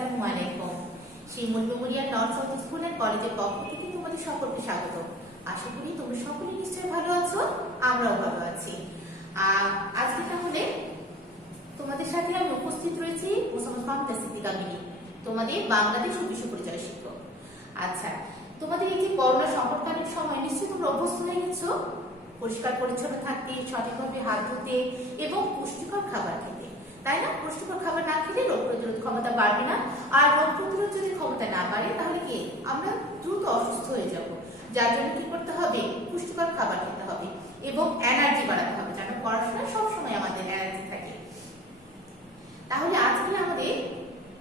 আসসালামু আলাইকুম। শিমুল Memorial north school and কলেজের পক্ষ থেকে তোমাদের সকলকে স্বাগত। আশা করি তোমরা সকলে নিশ্চয়ই ভালো আছো, আমরাও ভালো আছি। আজকে তাহলে তোমাদের সাথে আমি উপস্থিত রয়েছি মোসাম্মদ সিদ্দিকা মিলি, তোমাদের বাংলাদেশ ও বিশ্ব পরিচয় শিক্ষক। আচ্ছা, তোমাদের এই যে করোনা সংকটকালীন সময় নিশ্চয়ই তোমরা অভ্যস্ত হয়ে গেছো পরিষ্কার পরিচ্ছন্ন থাকতে, সঠিকভাবে হাত ধুতে এবং পুষ্টিকর খাবার খেতে, তাই না? পুষ্টিকর খাবার না খেলে রোগ প্রতিরোধ ক্ষমতা বাড়বে না, আর রোগ প্রতিরোধ যদি ক্ষমতা না বাড়ে তাহলে কি আমরা দ্রুত অসুস্থ হয়ে যাব। যার জন্য কি করতে হবে? পুষ্টিকর খাবার খেতে হবে এবং এনার্জি বাড়াতে হবে, যেন পড়াশোনায় সবসময় আমাদের এনার্জি থাকে। তাহলে আজকে আমাদের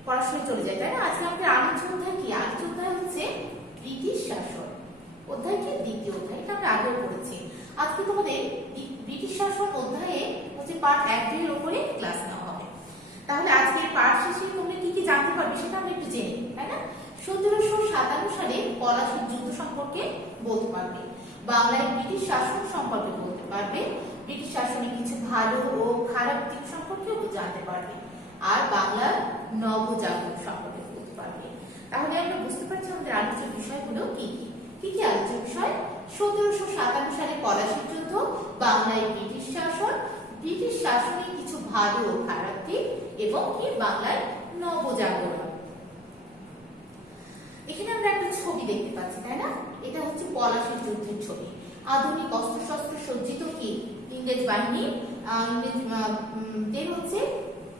পড়াশোনায় চলে যায়, তাই না? আজকে আমাদের আলোচনা অধ্যায় কি? আলোচনা অধ্যায় হচ্ছে ব্রিটিশ শাসন। অধ্যায় কি? দ্বিতীয় অধ্যায়, এটা আমরা আগেও পড়েছি। আজকে তোমাদের ব্রিটিশ শাসন অধ্যায়ে হচ্ছে পার্ট 1-2 এর উপরে ক্লাস নেওয়া হবে। তাহলে আজকে পার্ট শেষে তোমরা কি কি জানতে পারবে সেটা আমরা একটু জেনে নিই, তাই না? 1757 সালে পলাশীর যুদ্ধ সম্পর্কে বলতে পারবে, বাংলায় ব্রিটিশ শাসন সম্পর্কে বলতে পারবে, ব্রিটিশ শাসনের কিছু ভালো ও খারাপ দিক সম্পর্কেও জানতে পারবে, আর বাংলার নবজাগরণ সম্পর্কে বলতে পারবে। তাহলে আমরা বুঝতে পারছি আমাদের আলোচ্য বিষয়গুলো কি কি কি আলোচ্য বিষয়। 1757 সালে পলাশীর যুদ্ধ, বাংলায় ব্রিটিশ শাসন, ব্রিটিশ শাসনের কিছু ভালো ও খারাপ দিক, এবং কি বাংলায় নবজাগরণ। এখানে আমরা একটা ছবি দেখতে পাচ্ছি, তাই না? এটা হচ্ছে পলাশীর যুদ্ধের ছবি। আধুনিক অস্ত্রশস্ত্র সজ্জিত কি ইংরেজ বাহিনী, হচ্ছে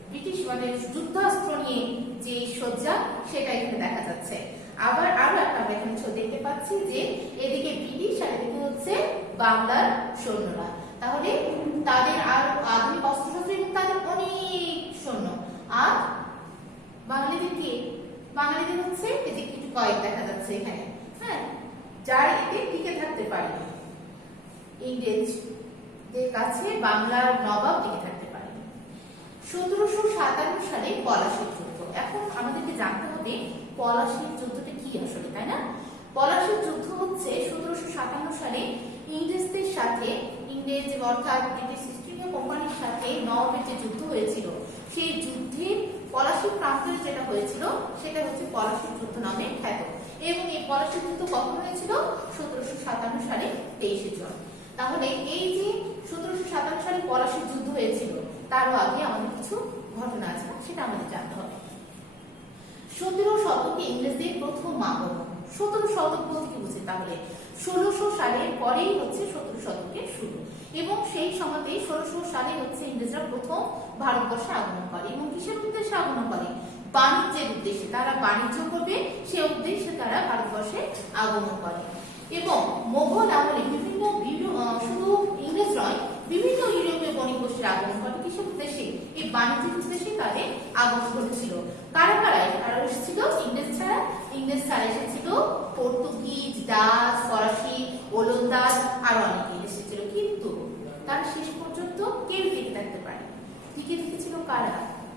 ব্রিটিশ মানে যুদ্ধাস্ত্র নিয়ে যে সজ্জা সেটা এখানে দেখা যাচ্ছে। আবার আরো একটা আমরা এখানে ছবি দেখতে পাচ্ছি যে এদিকে ব্রিটিশ আর এদিকে হচ্ছে বাংলার সৈন্যরা। তাহলে তাদের আর আধুনিক অস্ত্রশস্ত্র এবং তাদের অনেক সৈন্য, আর বাঙালিদের কি? বাঙালিদের হচ্ছে এই যে কিছু কয়েক দেখা যাচ্ছে এখানে, হ্যাঁ, যারা এতে টিকে থাকতে পারে। ইংরেজদের কাছে বাংলার নবাব টিকে থাকতে পারে। 1757 সালে পলাশীর যুদ্ধ। এখন আমাদেরকে জানতে হবে পলাশীর যুদ্ধটা কি আসলে, তাই না? পলাশীর যুদ্ধ হচ্ছে 1757 সালে ইংরেজদের সাথে, ইংরেজ অর্থাৎ ব্রিটিশ ইস্ট ইন্ডিয়া কোম্পানির সাথে নবাবের যে যুদ্ধ হয়েছিল, সেই যুদ্ধে পলাশীর প্রান্তরে যেটা হয়েছিল সেটা হচ্ছে পলাশীর যুদ্ধ নামে খ্যাত। এবং এই পলাশীর যুদ্ধ কখন হয়েছিল? 1757 সালে 23শে জুন। তাহলে এই যে 1757 সালে পলাশীর যুদ্ধ হয়েছিল তারও আগে আমাদের কিছু ঘটনা আছে, সেটা আমাদের জানতে হবে। 17 শতকে ইংরেজদের প্রথম আগমন। 17 শতক বলতে কি বুঝি? তাহলে 1600 সালের পরেই হচ্ছে 17 শতকের শুরু, এবং সেই সময়তে 1600 সালে হচ্ছে ইংরেজরা প্রথম ভারতবর্ষে আগমন করে। এবং কিসের উদ্দেশ্যে আগমন করে? বাণিজ্যের উদ্দেশ্যে। তারা বাণিজ্য করবে, সেই উদ্দেশ্যে তারা ভারতবর্ষে আগমন করে। এবং মোগল আমলে বিভিন্ন শুধু ইংরেজ নয়, বিভিন্ন ইউরোপীয় বণিক গোষ্ঠীর আগমন করে। কিসের উদ্দেশ্যে? এই বাণিজ্যের উদ্দেশ্যে তাদের আগমন ঘটেছিল। কারা কারা এসেছিল? ইংরেজ ছাড়া এসেছিল পর্তুগিজ, ডাচ, ফরাসি, ওলন্দাজ, আরো অনেকে এসেছিল। কিন্তু তারা শেষ পর্যন্ত কেউ টিকে থাকতে পারে। টিকে থেকেছিল কারা?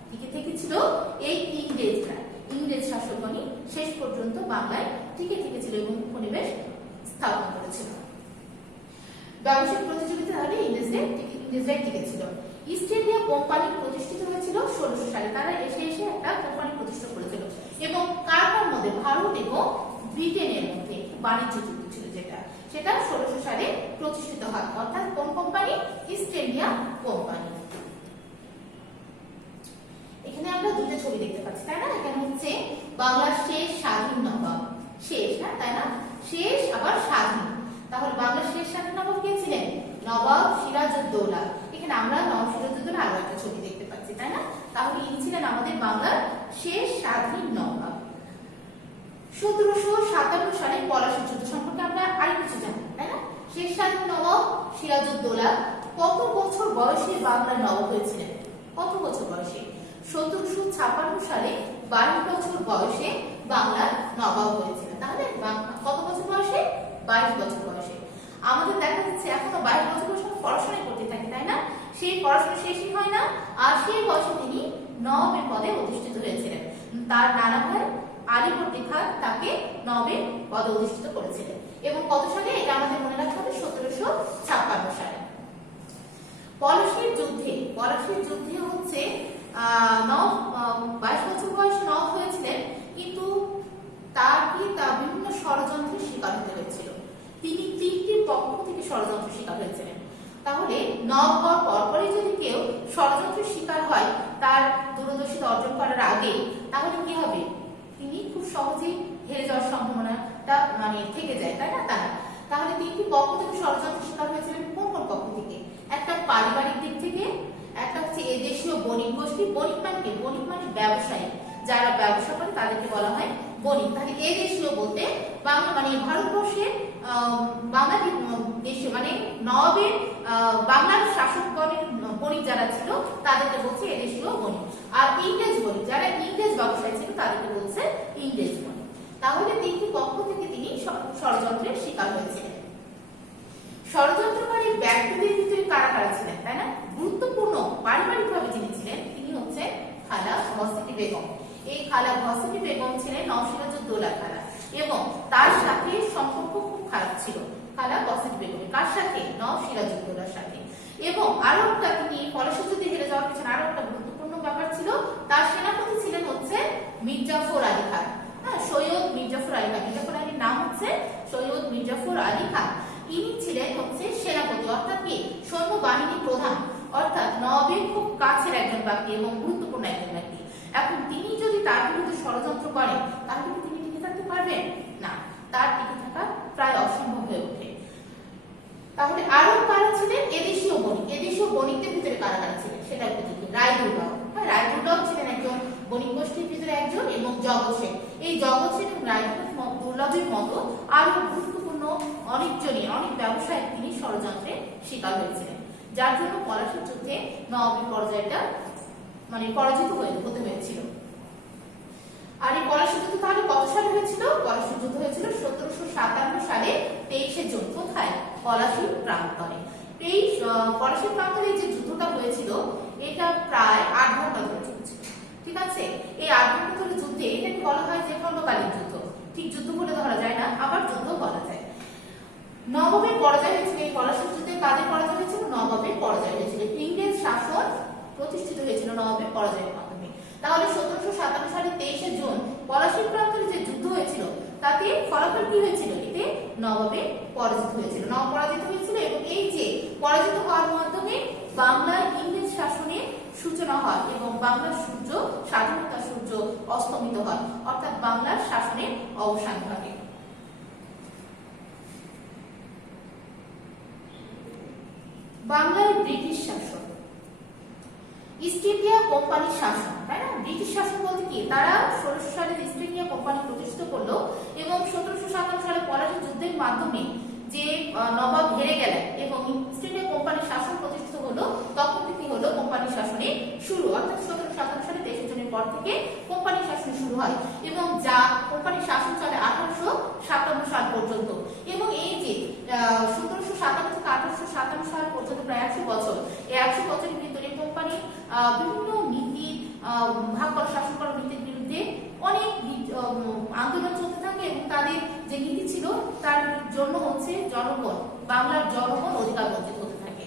টিকে থেকেছিল এই ইংরেজরা। ইংরেজ শাসকগণই শেষ পর্যন্ত বাংলায় টিকে থেকেছিল এবং উপনিবেশ স্থাপন করেছিল। ব্যবসায়িক প্রতিযোগিতা হলে ইংরেজরাই টিকেছিল। ইস্ট ইন্ডিয়া কোম্পানি প্রতিষ্ঠিত হয়েছিল 1600 সালে। তারা এসে একটা কোম্পানি প্রতিষ্ঠা করেছিল, এবং কার মধ্যে? ভারত এবং ব্রিটেনের মধ্যে বাণিজ্য চুক্তি ছিল, সেটা 1600 সালে প্রতিষ্ঠিত হয়। অর্থাৎ কোন কোম্পানি? East India company. এখানে আমরা দুটো ছবি দেখতে পাচ্ছি, তাই না? এখানে হচ্ছে বাংলার শেষ স্বাধীন নবাব, শেষ, হ্যাঁ তাই না? শেষ আবার স্বাধীন। তাহলে বাংলার শেষ স্বাধীন নবাব কে ছিলেন? নবাব সিরাজউদ্দৌলা। এখানে আমরা নবাব সিরাজউদ্দৌলা আরো একটা ছবি দেখতে পাচ্ছি, তাই না? তাহলে ইনি ছিলেন আমাদের বাংলার শেষ স্বাধীন নবাব। 1757 সালে পলাশীর যুদ্ধ সম্পর্কে আমরা আর কিছু জানি, তাই না? শেষ স্বাধীন নবাব সিরাজউদ্দৌলা কত বছর বয়সে বাংলার নবাব হয়েছিলেন? কত বছর বয়সে? 1756 সালে 22 বছর বয়সে বাংলার নবাব হয়েছিলেন। তাহলে কত বছর বয়সে? 22 বছর বয়সে। আমাদের দেখা যাচ্ছে এখনো 22 বছর বয়সে পড়াশোনা করতে থাকি, তাই না? সেই পড়াশোনা শেষই হয় না, আর সেই বয়সে তিনি নবাবের পদে অধিষ্ঠিত হয়েছিলেন। তার নানা ভাই আলীবর্দী খান তাকে নবাবের পদে অধিষ্ঠিত করেছিলেন। এবং কত সালে? এটা আমাদের মনে রাখতে হবে, 1756 সালে। পলাশীর যুদ্ধে হচ্ছে 22 বছর বয়সে নবাব হয়েছিলেন নবাব হওয়ার পরপরই যদি কেউ ষড়যন্ত্রের শিকার হয় তার দূরদর্শিতা অর্জন করার আগে, তাহলে কি হবে, তিনি খুব সহজেই হেরে যাওয়ার সম্ভাবনাটা মানে থেকে যায়, তাই না? তাহলে তিনটি পক্ষ থেকে ষড়যন্ত্রের শিকার হয়েছিলেন কোন কোন পক্ষ থেকে? একটা পারিবারিক দিক থেকে, একটা হচ্ছে এদেশীয় বণিক গোষ্ঠী। বণিক মানে ব্যবসায়ী, যারা ব্যবসা করে তাদেরকে বলা হয় বণিক। তাহলে এদেশীয় বলতে বাংলা মানে ভারতবর্ষের বাংলাদেশ দেশীয় মানে নবাবের বাংলার শাসকগণের বণিক যারা ছিল তাদেরকে বলছে এদেশীয় বণিক। আর ইংরেজ বণিক, যারা ইংরেজ ব্যবসায়ী ছিল তাদেরকে বলছে ইংরেজ বণিক। তাহলে তিনটি পক্ষ থেকে তিনি ষড়যন্ত্রের শিকার হয়েছিলেন। ষড়যন্ত্রকারী ব্যক্তিদের ভিতরে কারা কারা ছিলেন, তাই না? গুরুত্বপূর্ণ পারিবারিকভাবে যিনি ছিলেন তিনি হচ্ছে খালা ঘসেটি বেগম। এই খালা ঘসেটি বেগম ছিলেন নওশিরাজউদ্দৌলা খালা, এবং তার সাথে সম্পর্ক খুব খারাপ ছিল খালা ঘসেটি বেগমের। কার সাথে? নওশিরাজউদ্দৌলার সাথে। এবং আরো একটা, তিনি পলাশী যুদ্ধে হেরে যাওয়ার পিছনে আরো একটা গুরুত্বপূর্ণ ব্যাপার ছিল, তার সেনাপতি ছিলেন হচ্ছে মির্জাফর আলী খান। সৈয়দ মির্জাফর আলী খান, মির্জাফর আলীর নাম হচ্ছে সৈয়দ মির্জাফর আলী খান। ইনি ছিলেন হচ্ছে সেনাপতি, অর্থাৎ কি সৈন্যবাহিনী প্রধান, অর্থাৎ নবাবের খুব কাছের একজন ব্যক্তি এবং গুরুত্বপূর্ণ একজন ব্যক্তি। এখন তিনি যদি তার বিরুদ্ধে ষড়যন্ত্র করেন তাহলে কি তিনি টিকে থাকতে পারবেন? না, তার টিকে থাকা প্রায় অসম্ভব হয়ে ওঠে। তাহলে আরো কারা ছিলেন? এদেশীয় বণিক। এদেশীয় বণিকদের ভিতরে কারা কারা ছিলেন সেটা একটু দেখি। রায়দুর্লভ, রায়দুর্লভ ছিলেন একজন বণিক গোষ্ঠীর ভিতরে একজন, এবং জগৎ সেন। এই জগৎ সেন এবং রায়দুর্লভের মতো আরো গুরুত্বপূর্ণ অনেকজনই, অনেক ব্যবসায়ী তিনি ষড়যন্ত্রে শিকার হয়েছিলেন, যার জন্য পলাশীর যুদ্ধে নবাবের পর্যায়টা মানে পরাজিত হতে হয়েছিল। আর এই পলাশী যুদ্ধ তাহলে কত সালে হয়েছিল? পলাশী যুদ্ধ হয়েছিল 1757 সালে 23শে জুন। কোথায়? পলাশী প্রান্তরে। এই পলাশী প্রান্তরে যে যুদ্ধটা হয়েছিল এটা প্রায় 8 ঘন্টা ধরে চলেছিল, ঠিক আছে? এই 8 ঘন্টা ধরে যুদ্ধে এটাকে বলা হয় যে খণ্ডকালীন যুদ্ধ। ঠিক যুদ্ধ বলে ধরা যায় না, আবার যুদ্ধ বলা যায়। নবাবের পরাজয় হয়েছিল এই পলাশী যুদ্ধে। কাদের পরাজয় হয়েছিল? নবাবের পরাজয় হয়েছিল। ইংরেজ শাসন প্রতিষ্ঠিত হয়েছিল নবাবের পরাজয়ের মাধ্যমে। তাহলে 1757 সালের 23শে জুন পলাশী প্রান্তরে যে যুদ্ধ হয়েছিল তাতে ফলাফল কি হয়েছিল? এতে নবাবে পরাজিত হয়েছিল, নবাব পরাজিত হয়েছিল। এবং এই যে পরাজিত হওয়ার মাধ্যমে বাংলায় ইংরেজ শাসনের সূচনা হয় এবং বাংলার সূর্য, স্বাধীনতার সূর্য অস্তমিত হয়, অর্থাৎ বাংলার শাসনের অবসান ঘটে। বাংলায় ব্রিটিশ শাসন, ইস্ট ইন্ডিয়া কোম্পানির শাসন, তাই না? ব্রিটিশ শাসন বলতে কি, তারা 1600 সালে ইস্ট ইন্ডিয়া কোম্পানি প্রতিষ্ঠিত করলো এবং 1757 সালে পলাশী যুদ্ধের মাধ্যমে যে নবাব হেরে গেলেন এবং ইস্ট ইন্ডিয়া কোম্পানির শাসন প্রতিষ্ঠিত হলো, তখন থেকে হলো কোম্পানির শাসনের শুরু। অর্থাৎ 1757 সালে 23শে জুনের পর থেকে কোম্পানির শাসন শুরু হয় এবং যা কোম্পানির শাসন চলে 1857 সাল পর্যন্ত। এবং এই যে 1757 থেকে 1857 সাল পর্যন্ত প্রায় 100 বছর, এই 100 বছরের ভিতরে কোম্পানি বিভিন্ন নীতি, ভাগ করা শাসন করার নীতির বিরুদ্ধে অনেক আন্দোলন চলতে থাকে এবং তাদের যে নীতি ছিল তার জন্য হচ্ছে জনগণ, বাংলার জনগণ অধিকার বঞ্চিত হতে থাকে।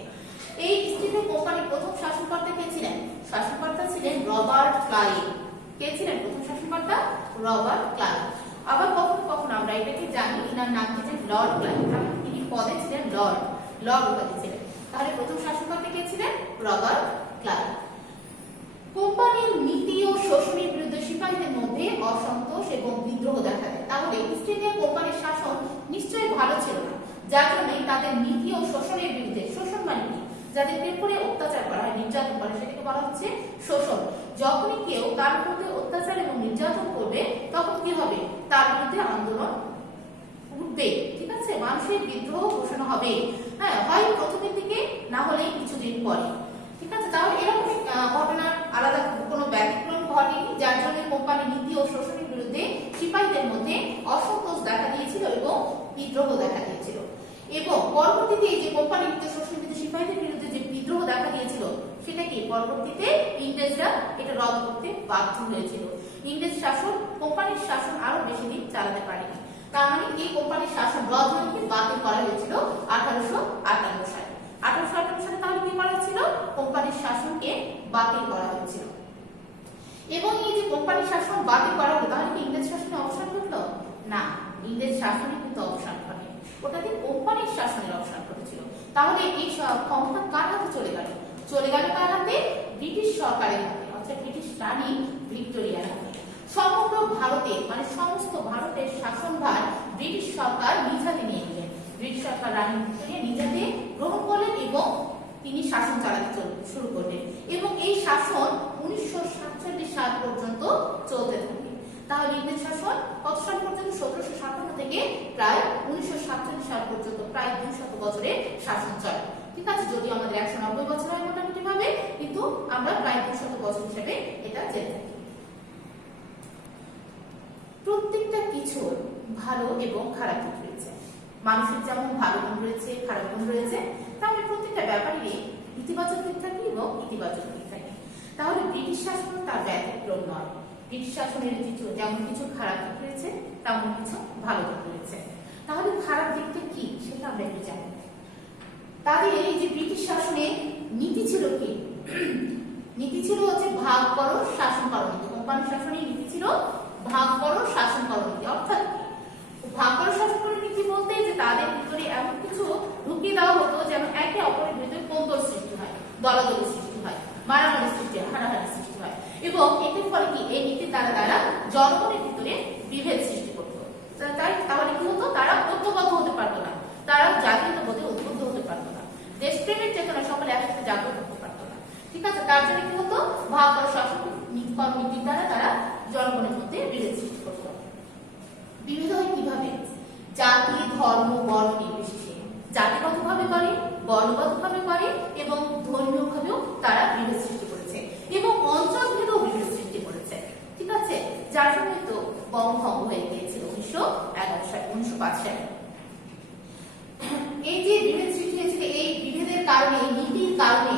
এই ইস্ট ইন্ডিয়া কোম্পানির প্রথম শাসনকর্তা কে ছিলেন? শাসনকর্তা ছিলেন রবার্ট ক্লাইভ। কে ছিলেন প্রথম শাসনকর্তা? Robert Clive. আবার কখনো কখনো আমরা এটাকে জানি, এনার নাম হচ্ছে লর্ড ক্লাইভ। তিনি পদে ছিলেন লর্ড উপাধি ছিলেন। তাহলে প্রথম শাসনকর্তা কে ছিলেন? Robert Clive. কোম্পানির নীতি ও শোষণের বিরুদ্ধে সিপাহীদের মধ্যে অসন্তোষ এবং বিদ্রোহ দেখা দেয়। তাহলে ইস্ট ইন্ডিয়া কোম্পানির শাসন নিশ্চয়ই ভালো ছিল না, যার জন্য তাদের নীতি ও শোষণের বিরুদ্ধে, শোষণ মানে কি, যাদেরকে উপরে অত্যাচার করা হয়, নির্যাতন করা, সেটাকে বলা হচ্ছে শোষণ। যখনই কেউ তার উপরে অত্যাচার এবং নির্যাতন করবে তখন কি হবে? তার বিরুদ্ধে আন্দোলন উঠবে, ঠিক আছে? মানুষের বিদ্রোহ ঘোষণা হবে, হ্যাঁ, হয় প্রথমের দিকে, না হলে কিছুদিন পরে, ঠিক আছে? তাহলে এরকম ঘটনার আলাদা কোনো ব্যতিক্রম ঘটেনি, যার জন্য কোম্পানির নীতি ও শোষণের বিরুদ্ধে সিপাহীদের মধ্যে অসন্তোষ দেখা দিয়েছিল এবং বিদ্রোহ দেখা দিয়েছিল। এবং পরবর্তীতে এই যে কোম্পানির নীতি শোষণের বিরুদ্ধে সিপাহীদের বিরুদ্ধে যে বিদ্রোহ দেখা দিয়েছিল সেটা কি পরবর্তীতে ইংরেজরা এটা রদ করতে বাধ্য হয়েছিল। ইংরেজ শাসন কোম্পানির শাসন আরো বেশি দিন চালাতে পারেনি। তার মানে এই কোম্পানির শাসন রদ হয়ে বাতিল করা হয়েছিল 1858 সালে। 1858 সালে তাহলে কি করা হয়েছিল? কোম্পানির শাসনকে বাতিল করা হয়েছিল। এবং এই যে কোম্পানির শাসন বাতিল করা হলো, তাহলে কি ইংরেজ শাসনের অবসান ঘটলো? না, ইংরেজ শাসনে কিন্তু অবসান ঘটে, ওটাতে কোম্পানির শাসনের অবসান ঘটেছিল। তাহলে এই ক্ষমতা কার হাতে চলে গেল? চলে গেল কার হাতে? ব্রিটিশ সরকারের হাতে, অর্থাৎ ব্রিটিশ রানী ভিক্টোরিয়ার হাতে। সমগ্র ভারতে মানে সমস্ত ভারতের শাসনভার ব্রিটিশ সরকার নিজ হাতে নিয়ে নিলেন। ব্রিটিশ সরকার রানী ভিক্টোরিয়া নিজ হাতে গ্রহণ করলেন এবং তিনি শাসন চালাতে শুরু করলেন এবং এই শাসন 1947 সাল পর্যন্ত চলতে থাকে। তাহলে ইংরেজ শাসন কত সাল পর্যন্ত? 1757 থেকে প্রায় 1947 সাল পর্যন্ত প্রায় 200 বছরের শাসন চলে। ঠিক আছে, যদি আমাদের 190 বছর হয় মোটামুটি ভাবে, কিন্তু আমরা প্রায় 200 বছর হিসেবে এটা জেনে থাকি। প্রত্যেকটা কিছুর ভালো এবং খারাপ দিক রয়েছে। মানুষের যেমন ভালো গুণ রয়েছে, খারাপ গুণ রয়েছে, তাহলে প্রত্যেকটা ব্যাপারেরই ইতিবাচক দিক থাকে এবং ইতিবাচক দিক থাকে। তাহলে ব্রিটিশ শাসন তার ব্যতিক্রম নয়। ব্রিটিশ শাসনের যেমন কিছু খারাপ দিক রয়েছে, তেমন কিছু ভালো দিক রয়েছে। তাহলে খারাপ দিকটা কি সেটা আমরা একটু জানি। তাদের এই যে ব্রিটিশ শাসনের নীতি ছিল কি? নীতি ছিল হচ্ছে ভাগ করো শাসন করো নীতি। কোম্পানি শাসনের নীতি ছিল ভাগ করো শাসন করো নীতি। অর্থাৎ ভাগ করো শাসন করো নীতি বলতে যে তাদের ভিতরে এমন কিছু ঢুকিয়ে দেওয়া হতো যেন একে অপরের ভিতরে কোন্দল সৃষ্টি হয়, দলাদলি সৃষ্টি হয়, মারামারি সৃষ্টি হয়, হানাহানি সৃষ্টি হয় এবং এর ফলে কি এই নীতির দ্বারা জনগণের ভিতরে বিভেদ সৃষ্টি করতো। তাহলে কি হতো? তারা ঐক্যবদ্ধ হতে পারতো না, তারা জাতীয়তা বোধে উদ্বুদ্ধ হতে পারতো না, দেশপ্রেমের চেতনা সকলে একসাথে জাগ্রত করতে পারতো না। ঠিক আছে, তার জন্য কি হতো? ভাগ করো শাসন নীতির দ্বারা তারা জনগণের মধ্যে বিভেদ সৃষ্টি করতো। বিভেদ হয় কিভাবে? জাতি, ধর্ম, বর্ণ নির্বিশেষে জাতিগতভাবে করে, বর্ণগতভাবে করে এবং ধর্মীয়ভাবেও তারা বিভেদ সৃষ্টি করেছে এবং অঞ্চল ভেদেও বিভেদ সৃষ্টি করেছে। ঠিক আছে, যার জন্য তো বঙ্গভঙ্গ হয়ে গিয়েছিল 1905 সালে। এই যে বিভেদ সৃষ্টি হয়েছিল, এই বিভেদের কারণে, নীতির কারণে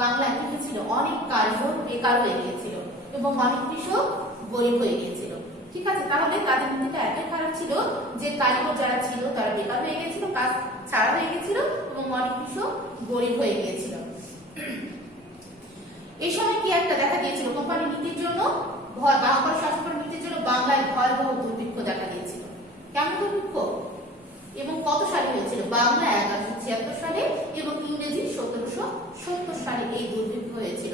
বাংলা কি হয়েছিল? অনেক কারিগর বেকার হয়ে গিয়েছিল এবং অনেক কৃষক গরিব হয়ে গিয়েছিল। ঠিক আছে, তাহলে তাদের নীতিটা এতই খারাপ ছিল যে কারিগর যারা ছিল তারা বেকার হয়ে গেছিল, কাজ ছাড়া হয়ে গেছিল এবং অনেক কৃষক গরিব হয়ে গিয়েছিল। এই সময় কি একটা দেখা দিয়েছিল? কোম্পানি নীতির জন্য, বাংলার শাসকের নীতির জন্য বাংলায় ভয়াবহ দুর্ভিক্ষ দেখা দিয়েছিল। কেমন দুর্ভিক্ষ এবং কত সালে হয়েছিল? বাংলা 1176 সালে এবং ইংরেজি 1770 সালে এই দুর্ভিক্ষ হয়েছিল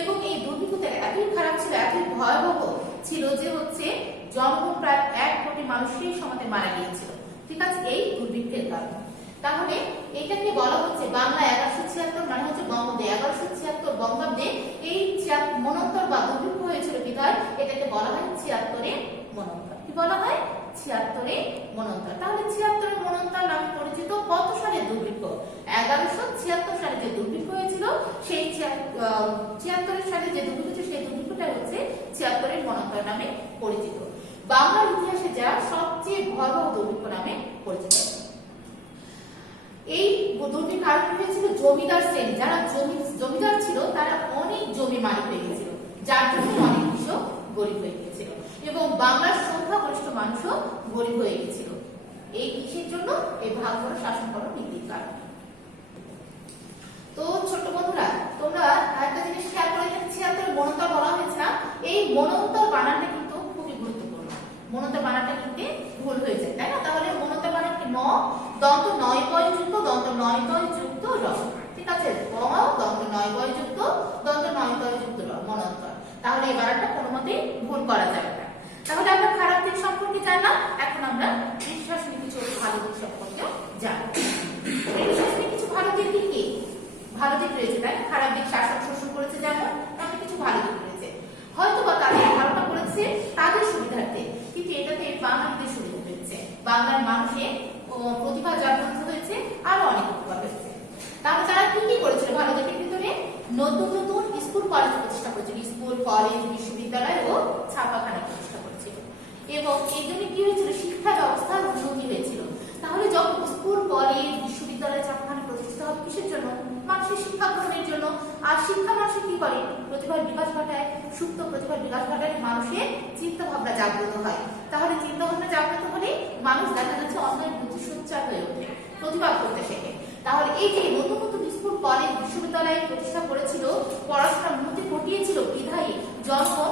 এবং এই দুর্ভিক্ষটা এতই খারাপ ছিল, এতই ভয়াবহ ছিল যে হচ্ছে জনগণ প্রায় 1 কোটি মানুষ সেই সময়তে মারা গিয়েছিল। ঠিক আছে, এই দুর্ভিক্ষের কারণে। তাহলে এটাকে বলা হচ্ছে বাংলা 1176 মানে হচ্ছে বঙ্গাব্দে 1176 বঙ্গাব্দে এই মনন্তর বা দুর্ভিক্ষ হয়েছিল বিধায় এটাকে বলা হয় 76 মনন্তর। কি বলা হয়? 76 মনন্তর। তাহলে 76 মনন্তর নামে পরিচিত কত সালের দুর্ভিক্ষ? 1176 সালে যে দুর্ভিক্ষ হয়েছিল, সেই 76 সালে যে দুর্ভিক্ষ ছিল সেই দুর্ভিক্ষটা হচ্ছে 76 মনন্তর নামে পরিচিত। বাংলার ইতিহাসে যা সবচেয়ে ভয়াবহ দুর্ভিক্ষ নামে পরিচিত। এই দুর্ভিক্ষ কারণ হয়েছিল জমিদার শ্রেণী, যারা জমিদার ছিল তারা অনেক জমি মালিক হয়ে গেছিল, যার জন্য অনেক কৃষক গরিব হয়ে গিয়েছিল এবং বাংলার সংখ্যাগরিষ্ঠ মানুষও গরিব হয়ে গেছিল। এই কিসের জন্য? এই ভাগ করো শাসন করো নীতির কারণে। তো ছোট বন্ধুরা, তোমরা একটা জিনিস খেয়াল করে, 76 মনন্তর বলা হয়েছে না, এই মনন্তর বানানটা কিন্তু খুবই গুরুত্বপূর্ণ। মনন্তর বানানটা কিন্তু ভুল হয়ে যায়, তাই না? তাহলে মনন্তর বানান কি? দন্ত নয় বয় যুক্ত দন্ত নয় তয় যুক্ত র। ঠিক আছে, দন্ত নয় বয় যুক্ত দন্ত নয় তয় যুক্ত র, মনন্তর। তাহলে এই বানানটা কোনো মতেই ভুল করা যাবে না। তাহলে আমরা খারাপ দিক সম্পর্কে জানলাম, এখন আমরা ব্রিটিশ শাসনের কিছু ভালো দিক সম্পর্কে জানব। ব্রিটিশ শাসনের কিছু ভালো দিক কি? ভালো দিক রয়েছে, তাই খারাপ দিক শাসক শোষণ করেছে যেমন, তেমন কিছু ভালো দিক রয়েছে। হয়তো বা তাদের ধারণা করেছে তাদের সুবিধার্থে, কিন্তু এটাতে বাঙালিদের সুবিধা হয়েছে, বাংলার মানুষের প্রতিভা জাগ্রত হয়েছে, আরো অনেক উপকার হয়েছে। তাহলে তারা কি কি করেছিল ভালো দিকের ভিতরে? নতুন নতুন স্কুল কলেজ প্রতিষ্ঠা করেছিল, স্কুল কলেজ বিশ্ববিদ্যালয় ও ছাপাখানা প্রতিষ্ঠা করেছিল এবং এই জন্য কি হয়েছিল? শিক্ষা ব্যবস্থার উন্নতি হয়েছিল। তাহলে যখন স্কুল কলেজ বিশ্ববিদ্যালয় ছাপাখানা প্রতিষ্ঠা হবে কিসের জন্য? মানুষের শিক্ষা গ্রহণের জন্য। আর শিক্ষা মানুষের কি করে? প্রতিভার বিকাশ ঘটায়, সুপ্ত প্রতিভার বিকাশ ঘটায়, মানুষের চিন্তা ভাবনা জাগ্রত হয়। তাহলে চিন্তা ভাবনা জাগ্রত হলে মানুষ দেখা যাচ্ছে অন্যায় বুদ্ধি সোচ্চার হয়ে ওঠে, প্রতিবাদ করতে শেখে। তাহলে এই যে নতুন নতুন স্কুল কলেজ বিশ্ববিদ্যালয় প্রতিষ্ঠা করেছিল, পড়াশোনার উন্নতি ঘটিয়েছিল বিধায়ী জনগণ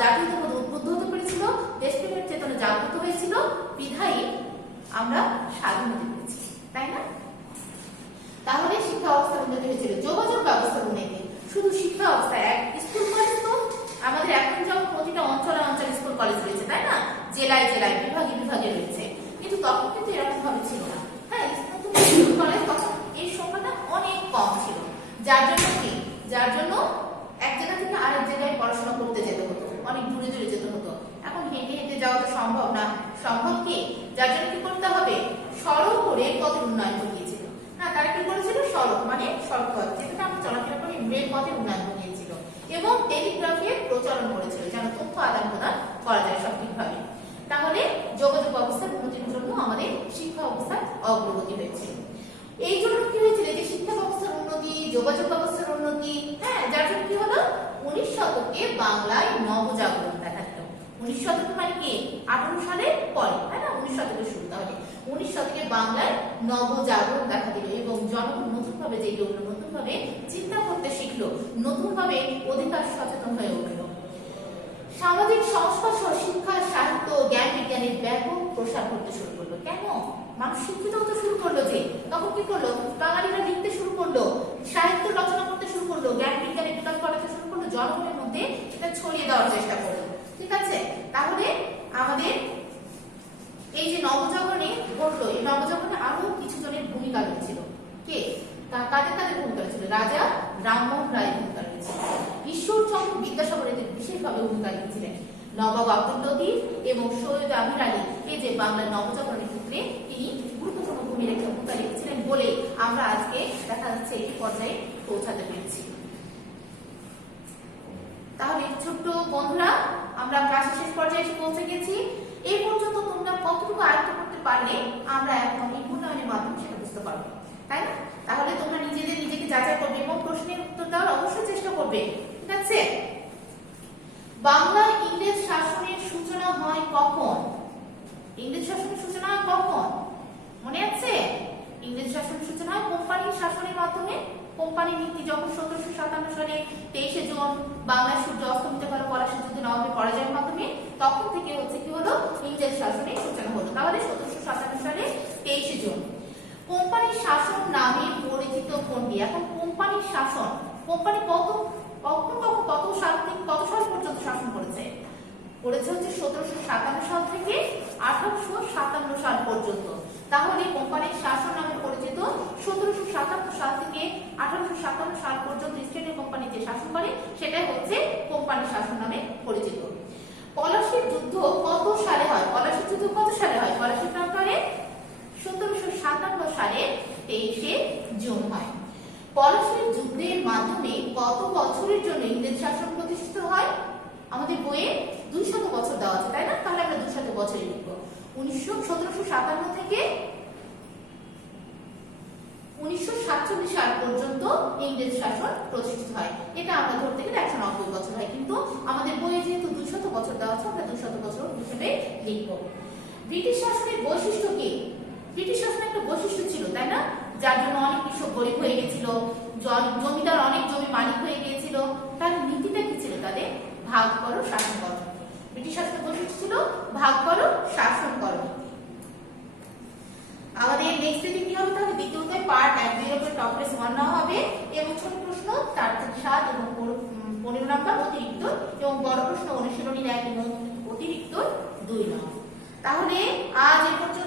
জাতীয়তাবোধে উদ্বুদ্ধ হতে পেরেছিল, দেশপ্রেমের চেতনা জাগ্রত হয়েছিল বিধায়ী আমরা স্বাধীন হতে পেরেছি, তাই না? হতো। এখন হেঁটে হেঁটে যাওয়া তো সম্ভব না, সম্ভব কি? যার জন্য কি করতে হবে? সড়ক করে পথের উন্নয়ন ঘটিয়েছিল। না, তারা কি করেছিল? সড়ক মানে সড়কপথ, যেটা আমরা চলাফেরা করি, রেল পথে উন্নয়ন ঘটিয়েছিল এবং টেলিগ্রাফের প্রচলন করেছিল, যেন তথ্য আদান প্রদান করা যায় সঠিকভাবে। তাহলে যোগাযোগ ব্যবস্থার উন্নতির জন্য আমাদের শিক্ষা ব্যবস্থার অগ্রগতি হয়েছে। এই জন্য কি হয়েছিল? যে শিক্ষা ব্যবস্থার উন্নতি, যোগাযোগ ব্যবস্থার উন্নতি, হ্যাঁ, যার জন্য কি হলো? 19 শতকে বাংলায় নবজাগরণ দেখা দিল। 19 শতক মানে কি? 18 সালের পরে, তাই না? 19 শতকে শুরু, তাহলে 19 শতকে বাংলায় নবজাগরণ দেখা দিল এবং জনগণ নতুনভাবে জেগে উঠলো, নতুনভাবে চিন্তা করতে শিখলো, নতুনভাবে অধিকার সচেতন হয়ে উঠলো। সামাজিক সংস্কার সহ শিক্ষা, সাহিত্য, জ্ঞান বিজ্ঞানের ব্যাপক প্রসার করতে শুরু করলো। কেন? মানুষ শিক্ষিত হতে শুরু করলো, যে তখন কি করলো? বাঙালিরা লিখতে শুরু করলো, সাহিত্য রচনা করতে শুরু করলো, জ্ঞান বিজ্ঞানের বিকাশ ঘটাতে শুরু করলো, জনগণের মধ্যে এটা ছড়িয়ে দেওয়ার চেষ্টা করলো। ঠিক আছে, তাহলে আমাদের এই যে নবজাগরণে ঘটলো, এই নবজাগরণে আরো কিছু জনের ভূমিকা রয়েছিল। কে? কাদের কাদের ভূমিকা ছিল? রাজা রামমোহন রায় ভূমিকা রয়েছিল, ঈশ্বরচন্দ্র বিদ্যাসাগর এদের বিশেষভাবে ভূমিকা রেখেছিলেন, নবাব আব্দুল লতিফ এবং সৈয়দ আমির আলী এই যে বাংলার নবজাগরণের ক্ষেত্রে তিনি গুরুত্বপূর্ণ ভূমিকা রেখেছিলেন বলে আমরা আজকে দেখা যাচ্ছে এই পর্যায়ে পৌঁছাতে পেরেছি। তাহলে ছোট্ট বন্ধুরা, আমরা ক্লাসের শেষ পর্যায়ে এসে পৌঁছে গেছি। এই পর্যন্ত তোমরা কতটুকু আয়ত্ত করতে পারলে আমরা এখন এই উন্নয়নের মাধ্যমে সেটা বুঝতে পারবো, তাই না? তাহলে তোমরা নিজেকে যাচাই করবে এবং প্রশ্নের উত্তর দেওয়ার অবশ্যই চেষ্টা করবে। ঠিক আছে, বাংলায় ইংরেজ শাসনের সূচনা হয় কখন? ইংরেজ শাসনের সূচনা হয় কখন? মনে আছে? ইংরেজ শাসনের সূচনা হয় কোম্পানির শাসনের মাধ্যমে। কোম্পানির নীতি যখন 1757 সালে 23শে জুন বাংলার সূর্য অস্তমিত হলো পলাশীর যুদ্ধে নবাবের পরাজয়ের মাধ্যমে, তখন থেকে হচ্ছে কি হলো? ইংরেজ শাসনের সূচনা হলো। তাহলে 1757 সালে 23শে জুন। কোম্পানির শাসন নামে পরিচিত কোনটি? এখন কোম্পানির শাসন, কোম্পানি কত সাল পর্যন্ত শাসন করেছে? করেছে হচ্ছে 1757 সাল থেকে 1857 সাল পর্যন্ত। তাহলে কোম্পানির শাসন নামে পরিচিত 1757 সাল থেকে 1857 সাল পর্যন্ত ইস্ট ইন্ডিয়া কোম্পানি যে শাসন করে সেটাই হচ্ছে কোম্পানির শাসন নামে পরিচিত। পলাশীর যুদ্ধ কত সালে হয়? পলাশীর যুদ্ধ কত সালে হয়? পলাশীর প্রান্তরে 1757 সালে 23শে জুন হয়। পলাশীর যুদ্ধের মাধ্যমে কত বছরের জন্য ইংরেজ শাসন প্রতিষ্ঠিত হয়? আমাদের বইয়ে 200 বছর দেওয়া আছে, তাই না? তাহলে আমরা 200 বছরই লিখবো। 1757 থেকে 1947 সাল পর্যন্ত ইংরেজ শাসন প্রতিষ্ঠিত হয়। এটা আমরা ধরতে গেলে 190 বছর হয়, কিন্তু আমাদের বইয়ে যেহেতু 200 বছর দেওয়া আছে আমরা 200 বছর হিসেবে লিখবো। ব্রিটিশ শাসনের বৈশিষ্ট্য কি? ব্রিটিশ শাসনের একটা বৈশিষ্ট্য ছিল, তাই না? যার জন্য অনেক কৃষক গরিব হয়ে গেছিল, জমিদার অনেক জমি মালিক হয়ে গিয়েছিল। তার নীতিটা কি ছিল? তাদের ভাগ করো শাসন করো। ব্রিটিশ শাসনের বৈশিষ্ট্য ছিল ভাগ করো শাসন করো। আমাদের নেক্সট দিন কি হবে? তাহলে দ্বিতীয়তে পার্ট 1 এর উপর টপিক 1 নেওয়া হবে এবং ছোট প্রশ্ন 4 থেকে 7 এবং 15 নাম্বার অতিরিক্ত এবং বড় প্রশ্ন অনুশীলনীর 1 এবং অতিরিক্ত 2 নাও। তাহলে আজ এই পর্যন্ত।